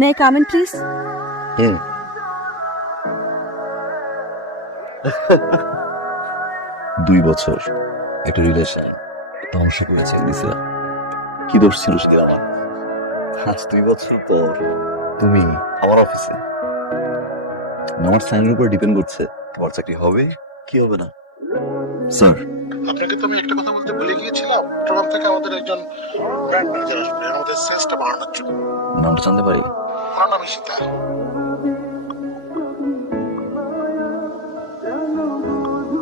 May I come in, please? হুম। 2 বছর একটা relation ধ্বংস করে ছেড়ে দিছে। কি দোষ ছিল সেদিন আমার? আজ 2 বছর পর তুমি আমার অফিসে, আমার সাইনের উপর ডিপেন্ড করছে তোমার চাকরি হবে কি হবে না। স্যার, আপনাকে তো আমি একটা কথা বলতে ভুলে গিয়েছিলাম। ট্রাম থেকে আমাদের একজন ব্র্যান্ড ম্যানেজার আসবে আমাদের সেলসটা বাড়ানোর জন্য। নামটা জানতে পারি? আমার নাম ঈশিতা।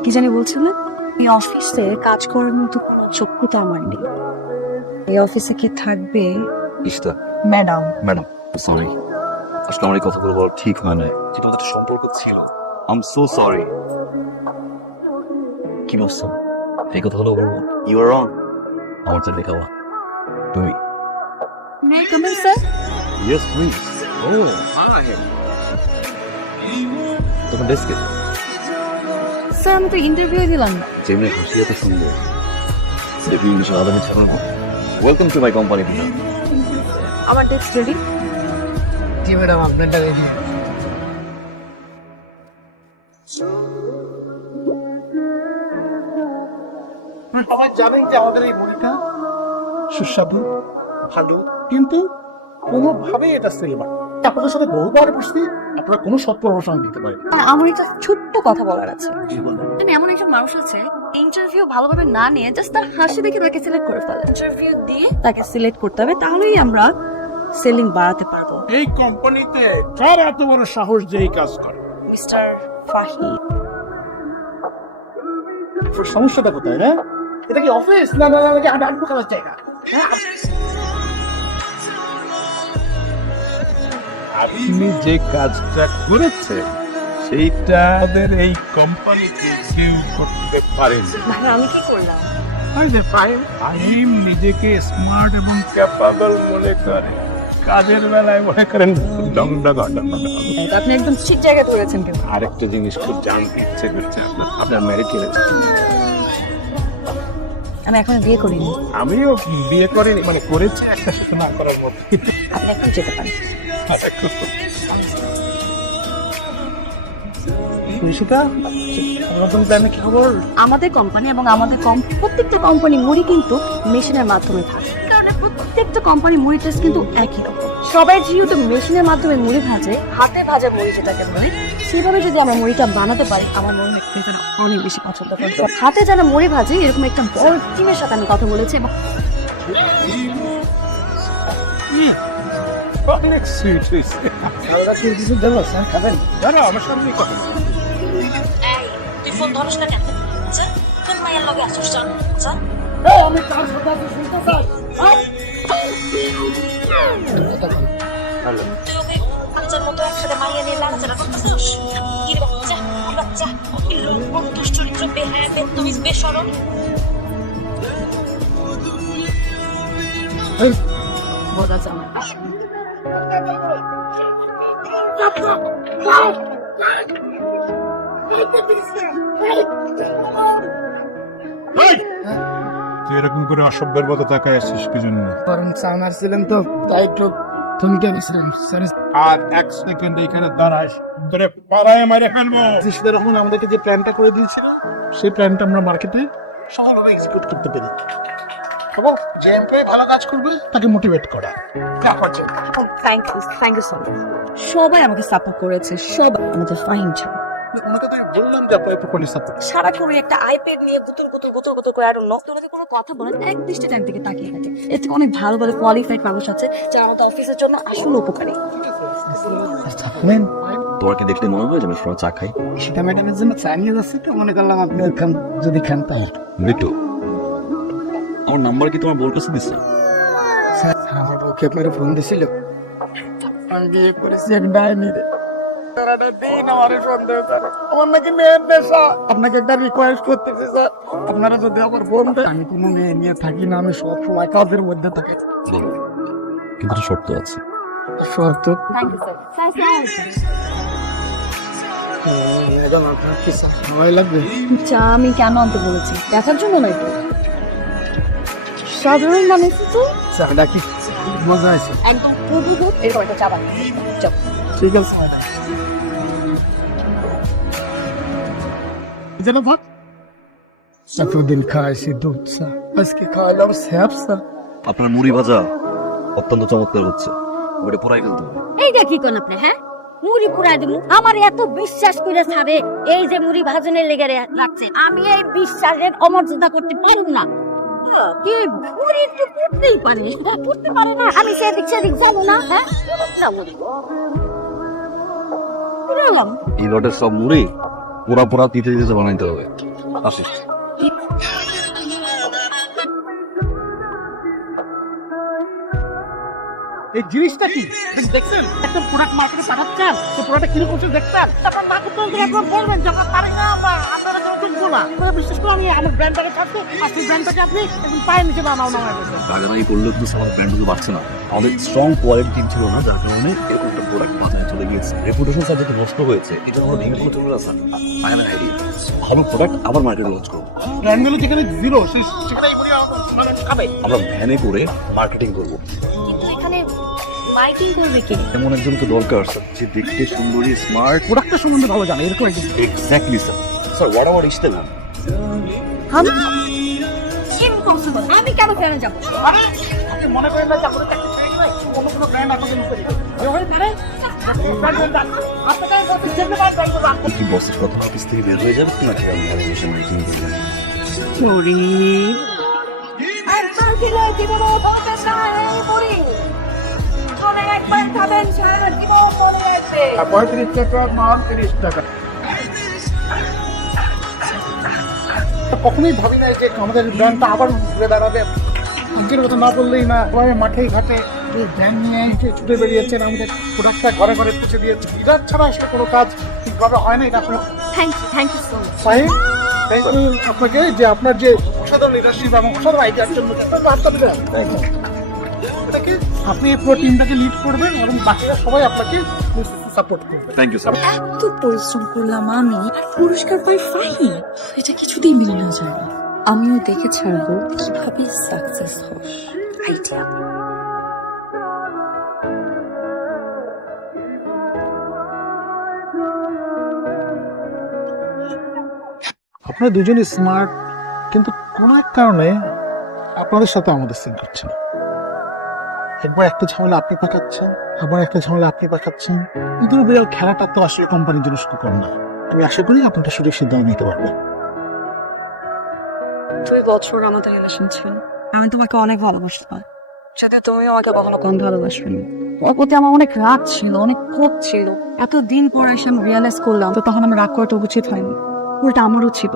কি জানি বলছিলেন? এই অফিসে কাজ করার মতো কোনো যোগ্যতা আমার নেই। এই অফিসে কি থাকবে? ইশতা ম্যাডাম। ম্যাডাম, সরি, আসলে আমার এই কথাগুলো বলা ঠিক হয় না। যেটা আমাদের একটা সম্পর্ক ছিল। I am so sorry. কি বলছো? এই কথাগুলো বলবো? You are wrong. আমার চাকরি খাওয়া তুমি। May I come in, sir? Yes please. ও হাই, তোমার ডেস্কে স্যার, আমি তো ইন্টারভিউ দিলাম না। যেমনি হাসি এত সুন্দর, দেখি ইংলিশে আলাদা মিছে আমার। Welcome to my company. আমার ডেস্ক রেডি। জি ম্যাডাম, আপনারটা রেডি। সবাই জানেন যে আমাদের এই মুড়িটা সুস্বাদু, ভালো, কিন্তু কোনোভাবেই এটা সেল হয়। আপনাদের সাথে বহুবার বসছি, আপনারা কোনো সৎ পরামর্শ দিতে পারেন। আমার একটা ছোট্ট কথা বলার আছে। জি বলুন। আমি এমন একজন মানুষ আছে, ইন্টারভিউ ভালোভাবে না নিয়ে জাস্ট তার হাসি দেখে তাকে সিলেক্ট করে ফেলে। ইন্টারভিউ দিয়ে তাকে সিলেক্ট করতে হবে, তাহলেই আমরা সেলিং বাড়াতে পারবো। এই কোম্পানিতে কার এত বড় সাহস যে এই কাজ করে? মিস্টার ফাহিদ। তোর সমস্যাটা কোথায় রে? এটা কি অফিস না না না আড্ডা খাওয়ার জায়গা? হ্যাঁ? আপনি যে কাজটা করেছেন সেইটা আমাদের এই কোম্পানিতে কেউ করতে পারেন। ভাই, আমি কি করলাম? ফাহিম নিজেকে স্মার্ট এবং ক্যাপাবল মনে করে, কাজের বেলায় মনে করেন ডংডগা। আপনি একদম ঠিক জায়গায় ধরেছেন কিন্তু। আরেকটা জিনিস খুব জানতে ইচ্ছে করছে, আপনার ম্যারেজ করেছে? আমি এখন বিয়ে করিনি। আমিও বিয়ে করিনি, মানে করেছি একটা সাথে না করার মতো। আপনি এখন যেতে পারেন। ঈশিতা, নতুন প্ল্যানে কি খবর? আমাদের কোম্পানি এবং আমাদের প্রত্যেকটা কোম্পানি মুড়ি কিন্তু মেশিনের মাধ্যমে ভাজে। কারণ প্রত্যেকটা কোম্পানি মুড়ি টেস্ট কিন্তু একই রকম। সবাই যেহেতু মেশিনের মাধ্যমে মুড়ি ভাজে, হাতে ভাজা মুড়ি যেটাকে বলে, সেভাবে যদি আমরা মুড়িটা বানাতে পারি, আমার মনে হয় ক্রেতারা অনেক বেশি পছন্দ করবে। হাতে যারা মুড়ি ভাজে, এরকম একটা বড় টিমের সাথে আমি কথা বলেছি এবং অনেক সুইট হয়েছে। আমরা কি কিছু দেবো স্যার, খাবেন? দাঁড়া, আমার সামনে কথা। তুই ফোন ধরস না কেন? কোন মায়ের লগে আসছিস? আমি তার কথা শুনতে চাই। হ্যালো, তুই ওকে বাচ্চার মতো একসাথে মারিয়ে নিয়ে লাগাচাড়া করতেছিস? কি রে বাচ্চা, কি বাচ্চা, কি লোক, দুশ্চরিত্র, বেহায়া, বেত্তমিজ, বেশরম। বদা জামাই। তুই এরকম করে অসভ্যের মতো তাকায় আসছিস কি জন্য? কারণ সাউনার ছিলেন তো, তাই একটু থমকে গেছিলেন। স্যার, আর এক সেকেন্ড এখানে দাঁড়াস, তোরে পাড়ায় মেরে ফেলবো। ঈশিতা রহমান আমাদেরকে যে প্ল্যানটা করে দিয়েছিল, সেই প্ল্যানটা আমরা মার্কেটে সফলভাবে এক্সিকিউট করতে পেরেছি। এবং যে এমপ্লয়ি ভালো কাজ করবে তাকে মোটিভেট করা। Thank you so much. সবাই আমাকে সাপোর্ট করেছে, সবাই, আমাদের ফাহিম ছাড়া। ওনাকে তো আমি বললাম যে আপনার প্রপারলি সাপোর্ট। সারাক্ষণ ওই একটা আইপ্যাড নিয়ে গুতুর করে আর ওনাদের কোনো কথা বলেন এক দৃষ্টি টাইম থেকে তাকিয়ে থাকে। এর থেকে অনেক ভালো ভালো কোয়ালিফাইড মানুষ আছে যারা আমাদের অফিসের জন্য আসলে উপকারী। থাকবেন। তোমাকে দেখলে মনে হয় যে আমি সময় চা খাই। ঈশিতা ম্যাডামের জন্য চা নিয়ে যাচ্ছে, তো মনে করলাম আপনি খান, যদি খান তাহলে। বিট্টু, আমার নাম্বার কি তোমার বোর কাছে দিচ্ছে? স্যার, আমার বউকে আপনার ফোন দিছিল। আমি বিয়ে করেছি এক ডাইনিরে। আপনাকে একটা রিকোয়েস্ট করতেছি স্যার, আপনারা যদি আমার বোন দেয়, আমি কোনো মেয়ে নিয়ে থাকি না, আমি সব সময় কাজের মধ্যে থাকি। বলো, কিন্তু একটা শর্ত আছে। শর্ত? Thank you sir. ম্যাডাম, আপনার কি চা সময় লাগবে? চা আমি কেন আনতে বলেছি? দেখার জন্য নয় তো, সাধারণ মানুষ তো। চাটা কি মজা আছে। একদম হুবহু এরকম একটা চা বানাবো। চল। ঠিক আছে ম্যাডাম। যেন ভাত এতদিন খাইছি দুধ চা, আজকে খাওয়ালাম স্যাপ চা। আপনার মুড়ি ভাজা অত্যন্ত চমৎকার হচ্ছে, ওটা পুরাই ফেলতে হবে। এইটা কি কোন আপনি হ্যাঁ মুড়ি পুরাই দিব আমার এত বিশ্বাস করে ছাড়ে এই যে মুড়ি ভাজনের লেগে রাখছে আমি এই বিশ্বাসের অমর্যাদা করতে পারি না কি মুড়ি একটু পুড়তেই পারে পুড়তে পারে না আমি সেদিক সেদিক যাবো না হ্যাঁ না মুড়ি পুরালাম এই লটের সব মুড়ি পুরা পুরা দিতে দিতে বানাইতে হবে। আসি। এই জিনিসটা কি দেখছেন? একটা প্রোডাক্ট মার্কেটে পাঠাচ্ছেন, তো প্রোডাক্ট কিরকম ছিল দেখছেন? তারপর না করতে হলে একবার বলবেন যে আপনার পারেন না বা আপনারা কোনো যোগ্য না। আপনারা বিশ্বাস করে আমি আমার ব্র্যান্ডটাকে থাকতো, আসলে ব্র্যান্ডটাকে আপনি একদম পায়ের নিচে নামাও গেছে। বাগানাই করলে কিন্তু আমার ব্র্যান্ড কিন্তু বাড়ছে না। আমাদের স্ট্রং কোয়ালিটি টিম ছিল না, যার কারণে এরকম একটা প্রোডাক্ট বাজারে চলে গিয়েছে। রেপুটেশন সাবজেক্ট নষ্ট হয়েছে, এটা আমরা ভেঙে ফেলে চলে আসা। বাগানের আইডি ভালো প্রোডাক্ট আবার মার্কেটে লঞ্চ করবো। ব্র্যান্ডগুলো যেখানে জিরো সেখানে এই মানে খাবে। আমরা ভ্যানে করে মার্কেটিং করবো। কিন্তু এখানে মাইকিং করবে কি এমন একজনকে দরকার স্যার, যে দেখতে সুন্দরী, স্মার্ট। প্রোডাক্টটা সম্বন্ধে ভালো জানে এরকম একজন। Exactly sir. স্যার হোয়াট আওয়ার ইস্তেলা? আমি ইম্পসিবল আমি কেন ফেলে যাব আরে আপনি মনে করেন না যে আপনাদের চাকরি পেয়ে গেলে অন্য কোনো ব্র্যান্ড আপনাকে লুকে দিবে। এ হয়ে পারে আপনাকে বলতে যেতে পারবেন। কি বসের কথা অফিস থেকে বের হয়ে যাবে নাকি আমি অ্যানিমেশন মিটিং করবো? একবার দিলে জীবনে বলতে চাই এই মুড়ি মনে একবার খাবেন সারা জীবন মনে রাখবে 35 টাকা মাল 30 টাকা। কখনোই ভাবি নাই যে আমাদের ব্র্যান্ডটা আবার ঘুরে দাঁড়াবে। আজকের কথা না বললেই না, সবাই মাঠে ঘাটে ব্র্যান্ড নিয়ে এসে ছুটে বেরিয়েছেন, আমাদের প্রোডাক্টটা ঘরে ঘরে পৌঁছে দিয়েছে। লিডার ছাড়া আসলে কোনো কাজ ঠিকভাবে হয় না, এটা আপনার থ্যাংক ইউ সো মাচ সাহেব। থ্যাংক ইউ আপনাকে যে আপনার যে অসাধারণ লিডারশিপ এবং অসাধারণ আইডিয়ার জন্য এটাকে আপনি পুরো টিমটাকে লিড করবেন এবং বাকিরা সবাই আপনাকে সাপোর্ট করবে। Thank you sir. এত পরিশ্রম করলাম আমি, পুরস্কার পাই পাইনি, এটা কিছুতেই মেনে নেওয়া যায় না। আমিও দেখে ছাড়বো কিভাবে সাকসেস হয়। আইডিয়া আপনারা দুজনই স্মার্ট, কিন্তু কোনো এক কারণে আপনাদের সাথে আমাদের সিঙ্ক হচ্ছে না। একবার একটা ঝামেলা আপনি পাকাচ্ছেন, আবার একটা ঝামেলা আপনি পাকাচ্ছেন। ইঁদুর বিড়াল খেলাটা তো আসলে কোম্পানির জন্য সুখকর না। আমি আশা করি আপনারা সঠিক সিদ্ধান্ত নিতে পারবেন। 2 বছর আমাদের রিলেশন ছিল, আমি তোমাকে অনেক ভালোবাসতাম, সাথে তুমিও আমাকে কখনো কম ভালোবাসবে। ওর প্রতি আমার অনেক রাগ ছিল, অনেক ক্ষোভ ছিল। এতদিন পর এসে আমি রিয়েলাইজ করলাম, তো তখন আমি রাগ করাটা উচিত হয়নি, ওটা আমারও ছিল।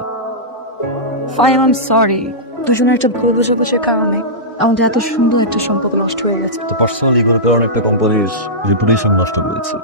আই এম সরি, দুজনের একটা ভুল বোঝাবুঝির কারণে আমাদের এত সুন্দর একটা সম্পর্ক নষ্ট হয়ে গেছে। তো পার্সোনাল ইগোর কারণে একটা কোম্পানির রেপুটেশন নষ্ট করেছে।